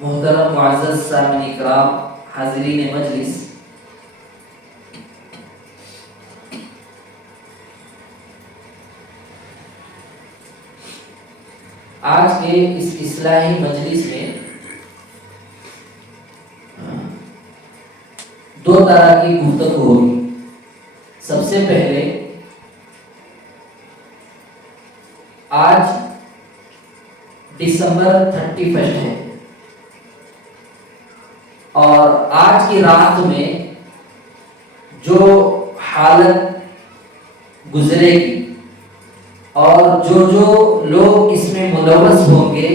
محترم معزز سامعین اکرام، حاضرین مجلس، آج کے اس اصلاحی مجلس میں دو طرح کی گفتگو ہوگی۔ سب سے پہلے آج دسمبر 31 ہے اور آج کی رات میں جو حالت گزرے گی اور جو لوگ اس میں ملوث ہوں گے،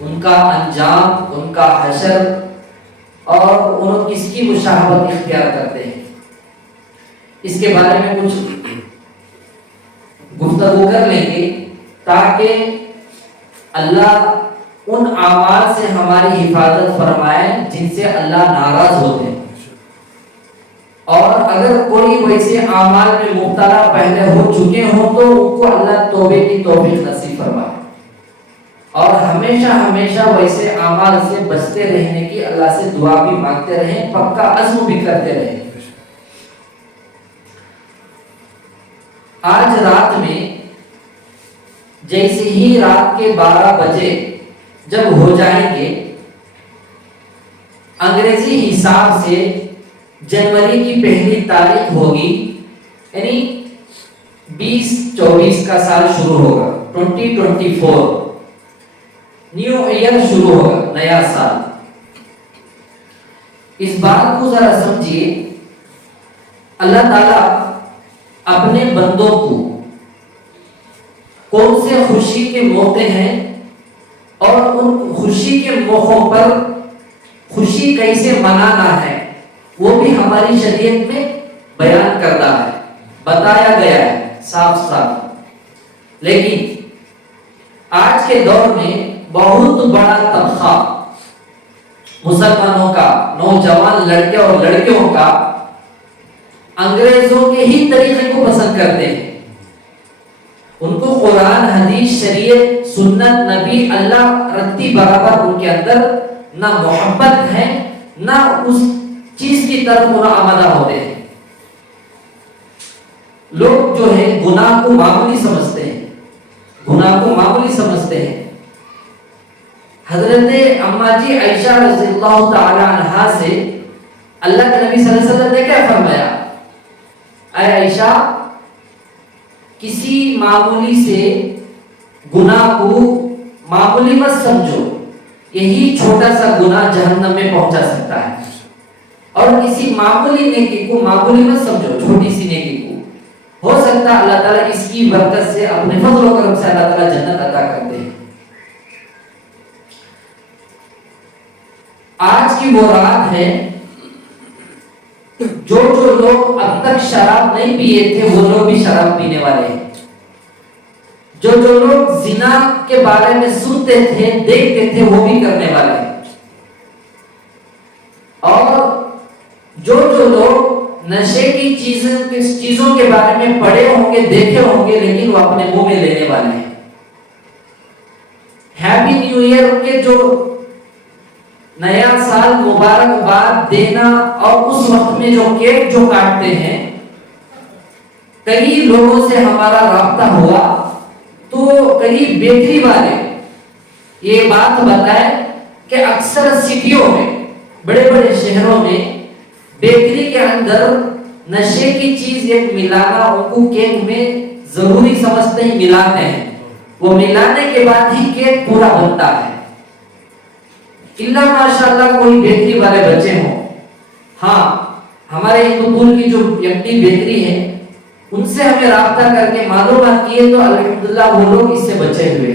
ان کا انجام، ان کا حشر اور ان کس کی مشابہت اختیار کرتے ہیں، اس کے بارے میں کچھ گفتگو کر لیں گے تاکہ اللہ ان اعمال سے ہماری حفاظت فرمائے جن سے اللہ ناراض ہوتے ہیں، اور اگر کوئی ویسے اعمال میں مبتلا پہلے ہو چکے ہوں تو ان کو اللہ توبے کی توفیق نصیب فرمائے اور ہمیشہ ہمیشہ ویسے اعمال سے بچتے رہنے کی اللہ سے دعا بھی مانگتے رہیں، پکا عزم بھی کرتے رہیں۔ آج رات میں جیسے ہی رات کے 12 بجے جب ہو جائیں گے، انگریزی حساب سے جنوری کی پہلی تاریخ ہوگی، یعنی 2024 کا سال شروع ہوگا، 2024 نیو ایئر شروع ہوگا، نیا سال۔ اس بات کو ذرا سمجھیے، اللہ تعالیٰ اپنے بندوں کو کون سے خوشی کے موقع ہیں اور ان خوشی کے موقعوں پر خوشی کیسے منانا ہے وہ بھی ہماری شریعت میں بیان کرتا ہے، بتایا گیا ہے صاف صاف۔ لیکن آج کے دور میں بہت بڑا طبقہ مسلمانوں کا، نوجوان لڑکے اور لڑکیوں کا انگریزوں کے ہی طریقے کو پسند کرتے ہیں۔ ان کو قرآن، حدیث، شریعت، سنت، نبی، اللہ رتی برابر ان کے اندر نہ محبت ہے، نہ اس چیز کی طرف وہ آمادہ ہوتے ہیں۔ لوگ جو ہے گناہ کو معمولی سمجھتے ہیں، گناہ کو معمولی سمجھتے ہیں۔ حضرت اما جی عائشہ رضی اللہ تعالی عنہا سے اللہ کے نبی صلی اللہ علیہ وسلم نے کیا فرمایا؟ اے عائشہ، کسی معمولی سے گناہ کو معمولی مت سمجھو، یہی چھوٹا سا گناہ جہنم میں پہنچا سکتا ہے، اور کسی معمولی نیکی کو معمولی مت سمجھو، چھوٹی سی نیکی کو ہو سکتا ہے اللہ تعالیٰ اس کی برکت سے، اپنے فضل و کرم سے اللہ تعالیٰ جنت عطا کرتے ہیں۔ آج کی وہ رات ہے جو لوگ اب تک شراب نہیں پیے تھے وہ لوگ بھی شراب پینے والے ہیں، جو لوگ زنا کے بارے میں سنتے تھے، دیکھتے تھے، وہ بھی کرنے والے ہیں، اور جو لوگ نشے کی چیزوں کے بارے میں پڑھے ہوں گے، دیکھے ہوں گے، لیکن وہ اپنے منہ میں لینے والے ہیں۔ ہیپی نیو ایئر کے جو نیا سال مبارکباد دینا اور اس وقت میں جو کیک جو کاٹتے ہیں، کئی لوگوں سے ہمارا رابطہ ہوا تو کئی بیکری والے یہ بات بتائے کہ اکثر سٹیوں میں، بڑے بڑے شہروں میں بیکری کے اندر نشے کی چیز ایک ملانا ان کو کیک میں ضروری سمجھتے ہیں، ملاتے ہیں، وہ ملانے کے بعد ہی کیک پورا بنتا ہے۔ اللہ ماشاءاللہ کوئی بیکری والے بچے ہوں، ہاں ہمارے ہندوپور کی جو یمٹی بیکری ہے ان سے ہمیں رابطہ کر کے معلومات کیے تو الحمدللہ وہ لوگ اس سے بچے ہوئے۔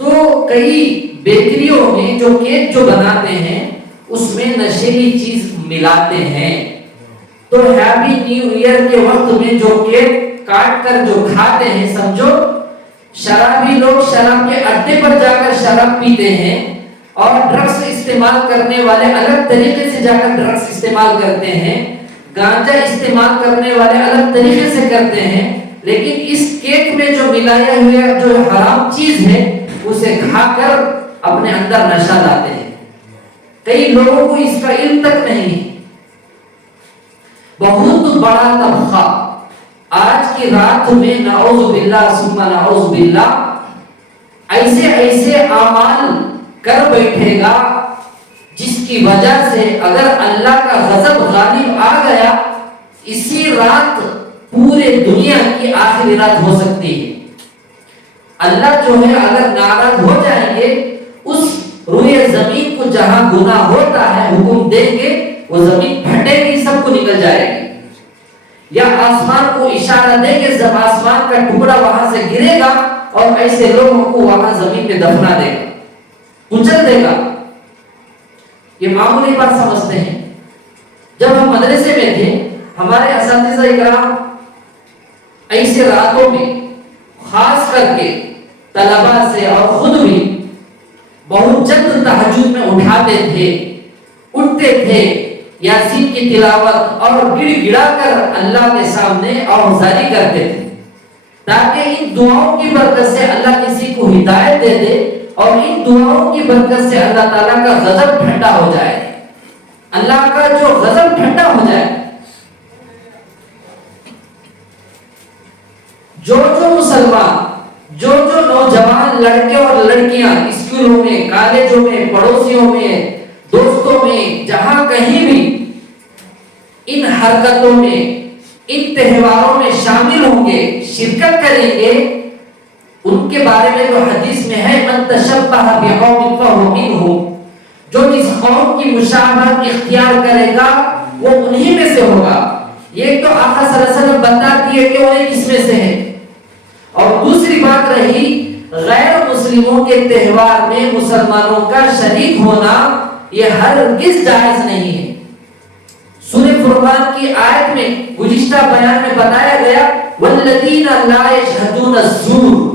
تو کئی بیکریوں میں جو کیک جو بناتے ہیں اس میں نشے کی چیز ملاتے ہیں، تو ہیپی نیو ایئر کے وقت میں جو کیک کاٹ کر جو کھاتے ہیں، سمجھو شرابی لوگ شراب کے اڈے پر جا کر شراب پیتے ہیں، اور ڈرگس استعمال کرنے والے الگ طریقے سے جا کر ڈرگس استعمال کرتے ہیں، گانجا استعمال کرنے والے الگ طریقے سے کرتے ہیں، لیکن اس کیک میں جو ملایا ہوا جو حرام چیز ہے اسے کھا کر اپنے اندر نشہ لاتے ہیں. کئی لوگوں کو اس کا علم تک نہیں ہے. بہت بڑا طبقہ آج کی رات میں نعوذ باللہ ثم نعوذ باللہ ایسے اعمال کر بیٹھے گا جس کی وجہ سے اگر اللہ کا غضب غالب آ گیا اسی رات پورے دنیا کی آخری رات ہو سکتی ہے. اللہ جو ہے اگر ناراض ہو جائیں گے اس روئے زمین کو جہاں گناہ ہوتا ہے حکم دیں گے وہ زمین پھٹے گی سب کو نکل جائے گی. یا آسمان کو اشارہ دیں گے جب آسمان کا ٹکڑا وہاں سے گرے گا اور ایسے لوگوں کو وہاں زمین پہ دفنا دے گا کچل دے گا. یہ معمولی بات سمجھتے ہیں. جب ہم مدرسے میں تھے ہمارے اساتذہ اکرام ایسے راتوں میں خاص کر کے طلباء سے اور خود بھی بہت جلد تہجد میں اٹھاتے تھے اٹھتے تھے یاسین کی تلاوت اور گڑ گڑا کر اللہ کے سامنے آوازاری کرتے تھے تاکہ ان دعاؤں کی برکت سے اللہ کسی کو ہدایت دے دے اور ان دعاؤں کی برکت سے اللہ تعالیٰ کا غضب ٹھنڈا ہو جائے. اللہ کا جو غضب ٹھنڈا ہو جائے. جو مسلمان جو نوجوان لڑکے اور لڑکیاں اسکولوں میں کالجوں میں پڑوسیوں میں دوستوں میں جہاں کہیں بھی ان حرکتوں میں ان تہواروں میں شامل ہوں گے شرکت کریں گے ان کے بارے میں تو حدیث میں ہے من تشبہ بقوم فہو منہم جو جس قوم کی مشابہت اختیار کرے گا وہ انہی میں سے ہوگا. یہ تو آقا صلی اللہ علیہ وسلم بتاتی ہے کہ وہ کس میں سے ہے. اور دوسری بات رہی غیر مسلموں کے تہوار میں مسلمانوں کا شریک ہونا یہ ہرگز جائز نہیں ہے. سورہ فرقان کی آیت میں گزشتہ بیان میں بتایا گیا والذین لا یشہدون الزور.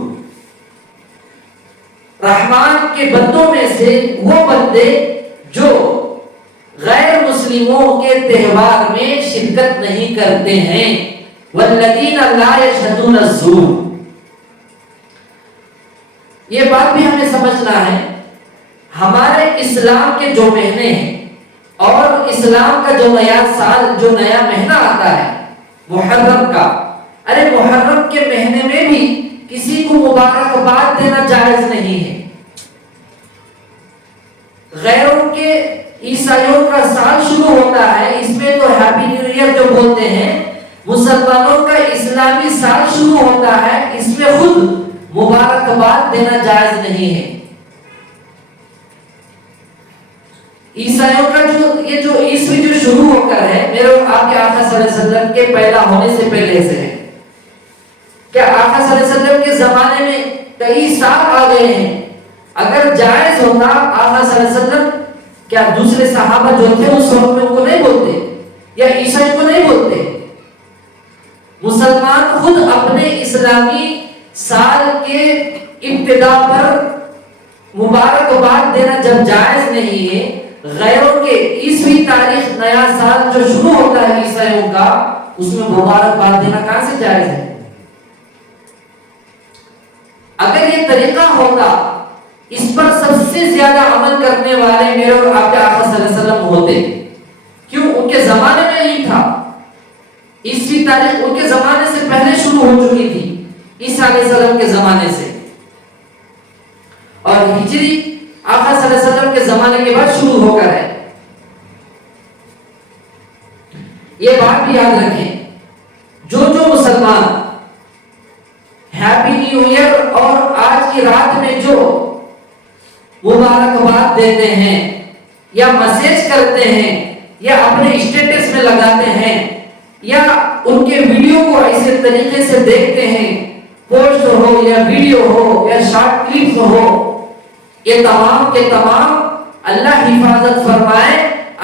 رحمان کے بندوں میں سے وہ بندے جو غیر مسلموں کے تہوار میں شرکت نہیں کرتے ہیں. والذین لا یشہدون الزور. یہ بات بھی ہمیں سمجھنا ہے ہمارے اسلام کے جو مہینے ہیں اور اسلام کا جو نیا سال جو نیا مہینہ آتا ہے محرم کا. ارے محرم کے مہینے میں بھی کسی کو مبارکباد دینا جائز نہیں ہے. غیروں کے عیسائیوں کا سال شروع ہوتا ہے اس میں تو ہیپی نیو ایئر جو بولتے ہیں. مسلمانوں کا اسلامی سال شروع ہوتا ہے اس میں خود مبارکباد دینا جائز نہیں ہے. عیسائیوں کا جو عیسوی جو شروع ہو کر ہے میرے اور آپ کے آقا صلی اللہ علیہ وسلم کے پیدا ہونے سے پہلے سے ہے. کیا آقا صلی اللہ علیہ وسلم کے زمانے میں کئی سال آ گئے ہیں. اگر جائز ہوتا آقا صلی اللہ علیہ وسلم کیا دوسرے صحابہ جو تھے اس وقت میں ان کو نہیں بولتے یا عیسائی کو نہیں بولتے. مسلمان خود اپنے اسلامی سال کے ابتدا پر مبارکباد دینا جب جائز نہیں ہے غیروں کے عیسوی تاریخ نیا سال جو شروع ہوتا ہے عیسائیوں کا اس میں مبارکباد دینا کہاں سے جائز ہے. اگر یہ طریقہ ہوتا اس پر سب سے زیادہ عمل کرنے والے میرے اور آپ کے آقا صلی اللہ علیہ وسلم ہوتے. کیوں ان کے زمانے میں نہیں تھا. عیسوی تاریخ ان کے زمانے سے پہلے شروع ہو چکی تھی عیسیٰ علیہ السلام کے زمانے سے اور ہجری آقا صلی اللہ علیہ وسلم کے زمانے کے بعد شروع ہو کر ہے. یہ بات بھی یاد رکھیں جو مسلمان ہیپی نیو ایئر اور آج کی رات میں جو مبارکباد دیتے ہیں یا میسج کرتے ہیں یا اپنے اسٹیٹس میں لگاتے ہیں یا ان کے ویڈیو کو ایسے طریقے سے دیکھتے ہیں پوسٹ ہو یا ویڈیو ہو یا شارٹ کلپس ہو یہ تمام کے تمام اللہ حفاظت فرمائے.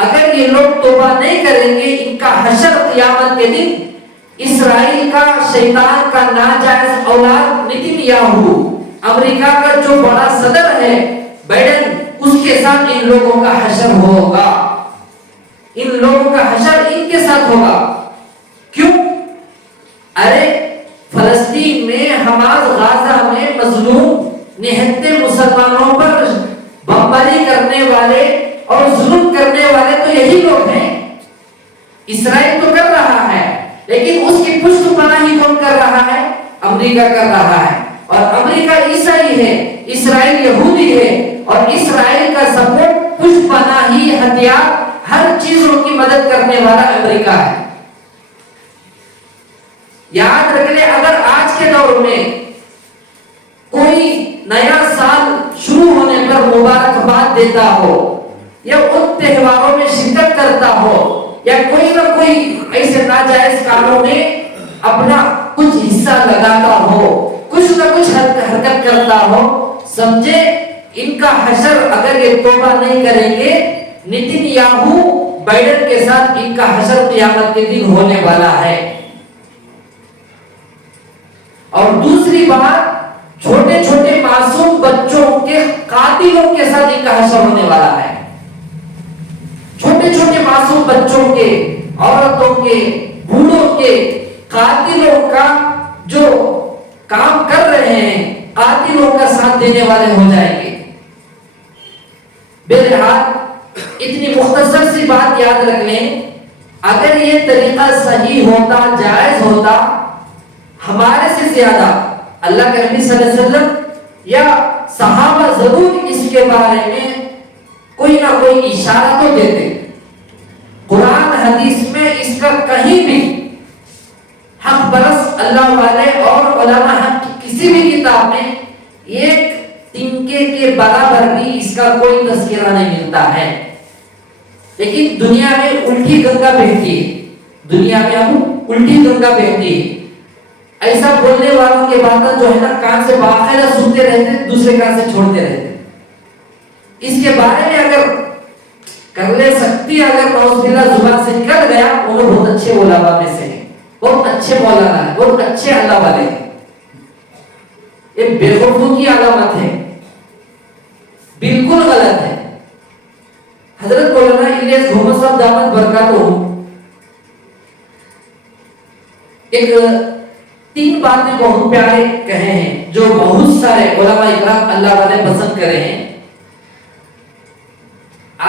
اگر یہ لوگ توبہ نہیں کریں گے ان کا حشر قیامت کے دن اسرائیل کا شیطان کا ناجائز اولاد نیتن یاہو امریکہ کا جو بڑا صدر ہے بائیڈن اس کے ساتھ ان لوگوں کا حشر ہوگا. ان لوگوں کا حشر ان کے ساتھ ہوگا. کیوں؟ ارے فلسطین میں حماس غازہ میں مظلوم نہتے مسلمانوں پر بمباری کرنے والے اور ظلم کرنے والے تو یہی لوگ ہیں. اسرائیل تو کر رہا ہے لیکن اس کی پشت پناہی کون کر رہا ہے؟ امریکہ کر رہا ہے. اور امریکہ عیسائی ہے، اسرائیل یہودی ہے، اور اسرائیل کا سپورٹ پشت پناہی ہتھیار ہر چیزوں کی مدد کرنے والا امریکہ ہے. یاد رکھ لیں، اگر آج کے دور میں کوئی نیا سال شروع ہونے پر مبارکباد دیتا ہو یا ان تہواروں میں شرکت کرتا ہو یا کوئی نہ کوئی ایسے ناجائز کاموں میں اپنا کچھ حصہ لگاتا ہو، کچھ نہ کچھ حرکت کرتا ہو، سمجھے ان کا حشر اگر یہ توبہ نہیں کریں گے، نتن یاہو بائیڈن کے ساتھ ان کا حشر قیامت کے دن ہونے والا ہے. اور دوسری بات، چھوٹے چھوٹے معصوم بچوں کے قاتلوں کے ساتھ ان کا حشر ہونے والا ہے. چھوٹے چھوٹے معصوم بچوں کے، عورتوں کے، بوڑھوں کے قاتلوں کا جو کام کر رہے ہیں، قاتلوں کا ساتھ دینے والے ہو جائیں گے. بہرحال اتنی مختصر سی بات یاد رکھ لیں، اگر یہ طریقہ صحیح ہوتا، جائز ہوتا، ہمارے سے زیادہ اللہ کے نبی صلی اللہ علیہ وسلم یا صحابہ ضرور اس کے بارے میں کوئی نہ کوئی اشارہ تو دیتے. قرآن حدیث میں اس کا کہیں بھی حق پرست اللہ والے اور علماء حق کی کسی بھی کتاب میں ایک تنکے کے برابر بھی اس کا کوئی تذکرہ نہیں ملتا ہے. لیکن دنیا میں الٹی گنگا بہتی ہے، دنیا میں اب الٹی گنگا بہتی ہے. ایسا بولنے والوں کے باتیں جو ہے نا کان سے باقاعدہ سنتے رہتے، دوسرے کان سے چھوڑتے رہتے. اس کے بارے میں اگر کر لے سکتی، اگر نعوذ باللہ زبان سے نکل گیا، وہ لوگ بہت اچھے علماء میں سے ہیں، بہت اچھے مولانا ہیں، بہت اچھے اللہ والے ہیں. یہ بے وقوفی کی علامت ہے، بالکل غلط ہے. حضرت مولانا الیاس محمد صاحب دامت برکاتہ ایک 3 باتیں بہت پیارے کہے ہیں جو بہت سارے علماء اکرام اللہ والے پسند کرے ہیں.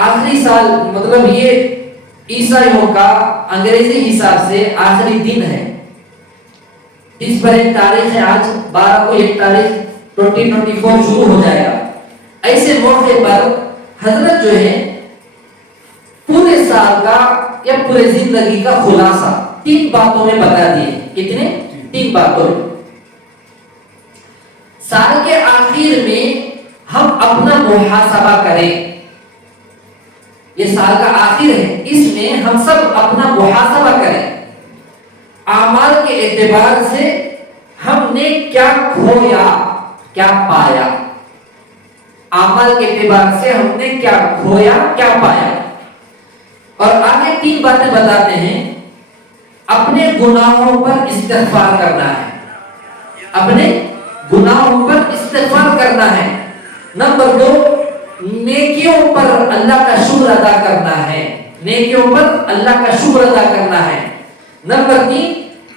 آخری سال مطلب یہ عیسائیوں کا انگریزی حساب سے آخری دن ہے. اس پر ایک تاریخ ہے، آج 12 کو ایک تاریخ 2024 شروع ہو جائے گا. ایسے موقع پر حضرت جو ہے پورے سال کا یا پورے زندگی کا خلاصہ 3 باتوں میں بتا دیے. کتنے؟ 3 باتوں میں. سال کے آخر میں ہم اپنا محاسبہ کریں. یہ سال کا آخر ہے، اس میں ہم سب اپنا محاسبہ کریں. اعمال کے اعتبار سے ہم نے کیا کھویا، کیا پایا. اعمال کے اعتبار سے ہم نے کیا کھویا، کیا پایا. اور آگے 3 باتیں بتاتے ہیں. اپنے گناہوں پر استغفار کرنا ہے، اپنے گناہوں پر استغفار کرنا ہے. نمبر 2، نیکیوں پر اللہ کا شکر ادا کرنا ہے، نیکیوں پر اللہ کا شکر ادا کرنا ہے. نمبر 3،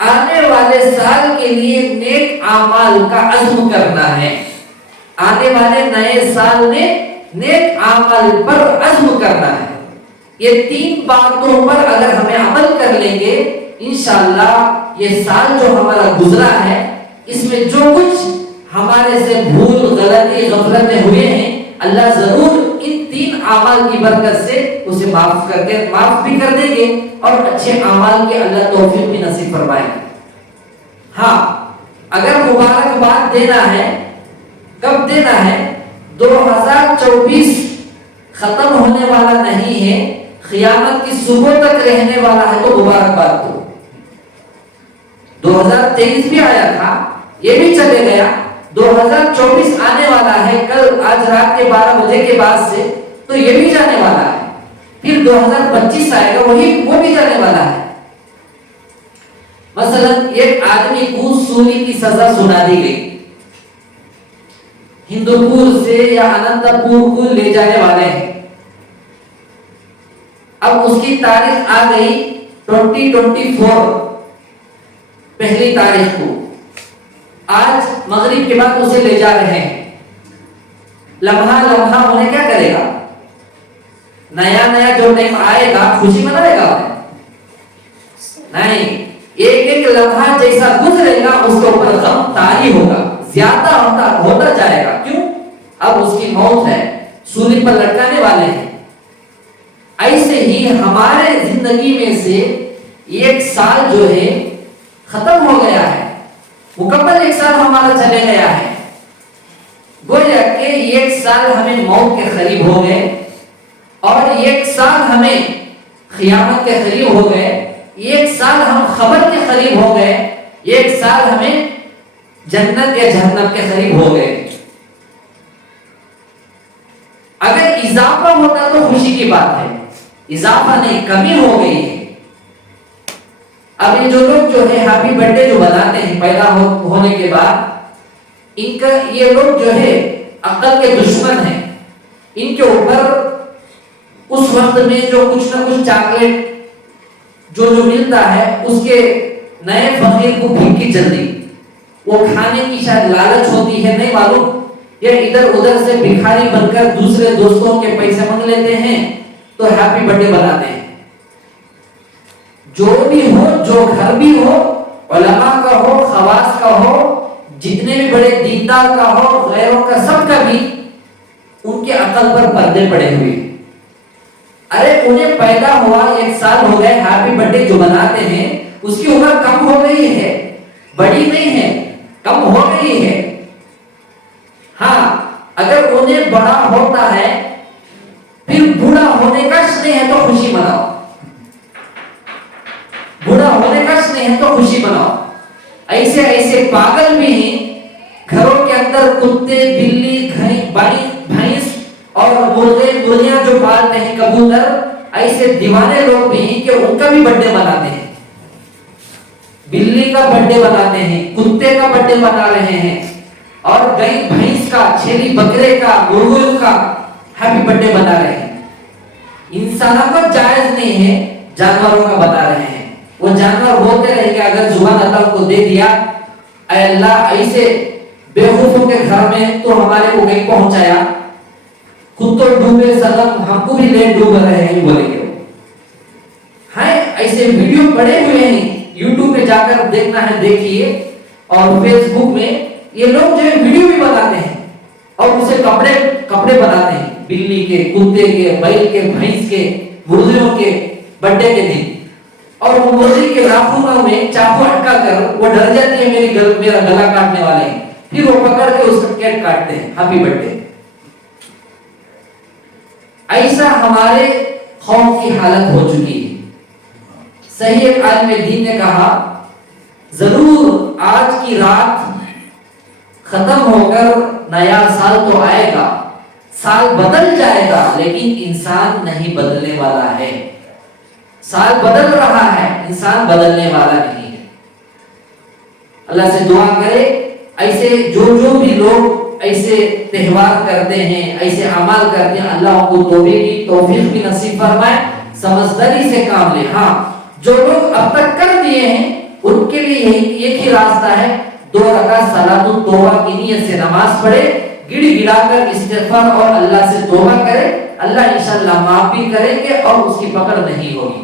آنے والے سال کے لیے نیک اعمال کا عزم کرنا ہے. آنے والے نئے سال میں نیک اعمال پر عزم کرنا ہے. یہ 3 باتوں پر اگر ہمیں عمل کر لیں گے، انشاءاللہ یہ سال جو ہمارا گزرا ہے، اس میں جو کچھ ہمارے سے بھول، غلطی، غفلتیں ہوئے ہیں، اللہ ضرور ان 3 اعمال کی برکت سے اسے معاف بھی کر دیں گے اور اچھے اعمال کے اللہ توفیق بھی نصیب فرمائے گا. ہاں، اگر مبارکباد دینا ہے، کب دینا ہے؟ 2024 ختم ہونے والا نہیں ہے، قیامت کی صبح تک رہنے والا ہے، تو مبارکباد دو. 2023 بھی آیا تھا، یہ بھی چلے گیا. 2024 آنے والا ہے، کل آج رات کے 12 بجے کے بعد سے، تو یہ بھی جانے والا ہے. پھر 2025 آئے گا، وہ بھی جانے والا ہے. مثلا ایک آدمی کو سولی کی سزا سنا دی گئی، ہندوپور سے یا اننت پور کو لے جانے والے ہیں. اب اس کی تاریخ آ گئی 2024 پہلی تاریخ کو. آج مغرب کے بعد اسے لے جا رہے ہیں. لمحہ لمحہ انہیں کیا کرے گا؟ نیا نیا جو ٹائم آئے گا خوشی منائے گا نہیں، ایک ایک لمحہ جیسا گزرے گا اس کے اوپر غم طاری ہوگا، زیادہ ہوتا جائے گا. کیوں؟ اب اس کی موت ہے، سولی پر لٹکانے والے ہیں. ایسے ہی ہمارے زندگی میں سے ایک سال جو ہے ختم ہو گیا ہے، مکمل ایک سال ہمارا چلے گیا ہے. گویا کہ ایک سال ہمیں موت کے قریب ہو گئے، اور ایک سال ہمیں قیامت کے قریب ہو گئے، ایک سال ہم خبر کے قریب ہو گئے، ایک سال ہمیں جنت یا جہنم کے قریب ہو گئے. اگر اضافہ ہوتا تو خوشی کی بات ہے، اضافہ نہیں، کمی ہو گئی ہے. اب یہ جو لوگ جو ہے ہیپی برتھ ڈے جو بناتے ہیں پیدا ہونے کے بعد، ان کا یہ لوگ جو ہے عقل کے دشمن ہیں. ان کے اوپر اس وقت میں جو کچھ نہ کچھ چاکلیٹ جو ملتا ہے اس کے نئے فقیر کو پھینکی جلدی، وہ کھانے کی شاید لالچ ہوتی ہے نہیں معلوم، یا ادھر ادھر سے بھکاری بن کر دوسرے دوستوں کے پیسے مانگ لیتے ہیں تو ہیپی برتھ ڈے بناتے ہیں. جو بھی ہو، جو گھر بھی ہو، علماء کا ہو، خواص کا ہو، جتنے بھی بڑے دیندار کا ہو، غیروں کا، سب کا بھی ان کے عقل پر پردے پڑے ہوئے. ارے انہیں پیدا ہوا ایک سال ہو گئے، ہیپی برتھ ڈے جو بناتے ہیں اس کی عمر کم ہو گئی ہے، بڑی نہیں ہے، کم ہو گئی ہے. ہاں اگر انہیں بڑا ہوتا ہے پھر بوڑھا ہونے کا شنے ہے تو خوشی مناؤ، بوڑھا ہونے کا شنے ہے تو خوشی مناؤ. ایسے ایسے پاگل بھی ہیں گھروں کے اندر کتے، بلی، بھینس اور مرغے مرغیاں جو پالتے ہیں، کبوتر، ایسے دیوانے لوگ بھی ہیں کہ ان کا بھی برتھ ڈے مناتے ہیں، بلی کا برتھ ڈے مناتے ہیں، کتے کا برتھ ڈے منا رہے ہیں، اور گائے بھینس کا، چھیلی بکرے کا، مرغیوں کا ہیپی برتھ ڈے بنا رہے ہیں. انسانوں کو جائز نہیں ہے، جانوروں کا بتا رہے ہیں. وہ جانور بولتے رہیں کہ اگر زبان اللہ کو دے دیا، اے اللہ ایسے بے خوفوں کے گھر میں تو ہمارے کو کہیں پہنچایا، خود تو ڈوبے سلام ہم کو بھی لے ڈوب رہے ہیں بولیں گے. ہاں ایسے ویڈیو پڑے ہوئے ہیں، یوٹیوب پہ جا کر دیکھنا ہے دیکھیے، اور فیس بک میں یہ لوگ جو ہے ویڈیو بھی بناتے ہیں اور اسے کپڑے بناتے ہیں، بلی کے، کتے کے، بیل کے، بھینس کے، مرغیوں کے برتھ ڈے کے دن. اور وہ مرغی کے ناخنوں میں چاقو اٹکا کر وہ ڈر جاتی ہے میرا گلا کاٹنے والے ہیں، پھر وہ پکڑ کے اس کا کیک کاٹتے ہیں، ہیپی برتھ ڈے. ایسا ہمارے قوم کی حالت ہو چکی ہے. صحیح ایک عالم دین نے کہا ضرور آج کی رات ختم ہو کر نیا سال تو آئے گا، سال بدل جائے گا، لیکن انسان نہیں بدلنے والا ہے. سال بدل رہا ہے، انسان بدلنے والا نہیں ہے. اللہ سے دعا کرے ایسے جو بھی لوگ ایسے تہوار کرتے ہیں، ایسے اعمال کرتے ہیں، اللہ ان کو توبہ کی توفیق بھی نصیب فرمائے، سمجھداری سے کام لے. ہاں جو لوگ اب تک کر دیے ہیں ان کے لیے ایک ہی راستہ ہے، 2 رکعت صلاۃ التوبہ کی نیت سے نماز پڑھے، گڑ گڑا کر استغفار اور اللہ سے توبہ کرے. اللہ انشاءاللہ معاف بھی کریں گے اور اس کی پکڑ نہیں ہوگی.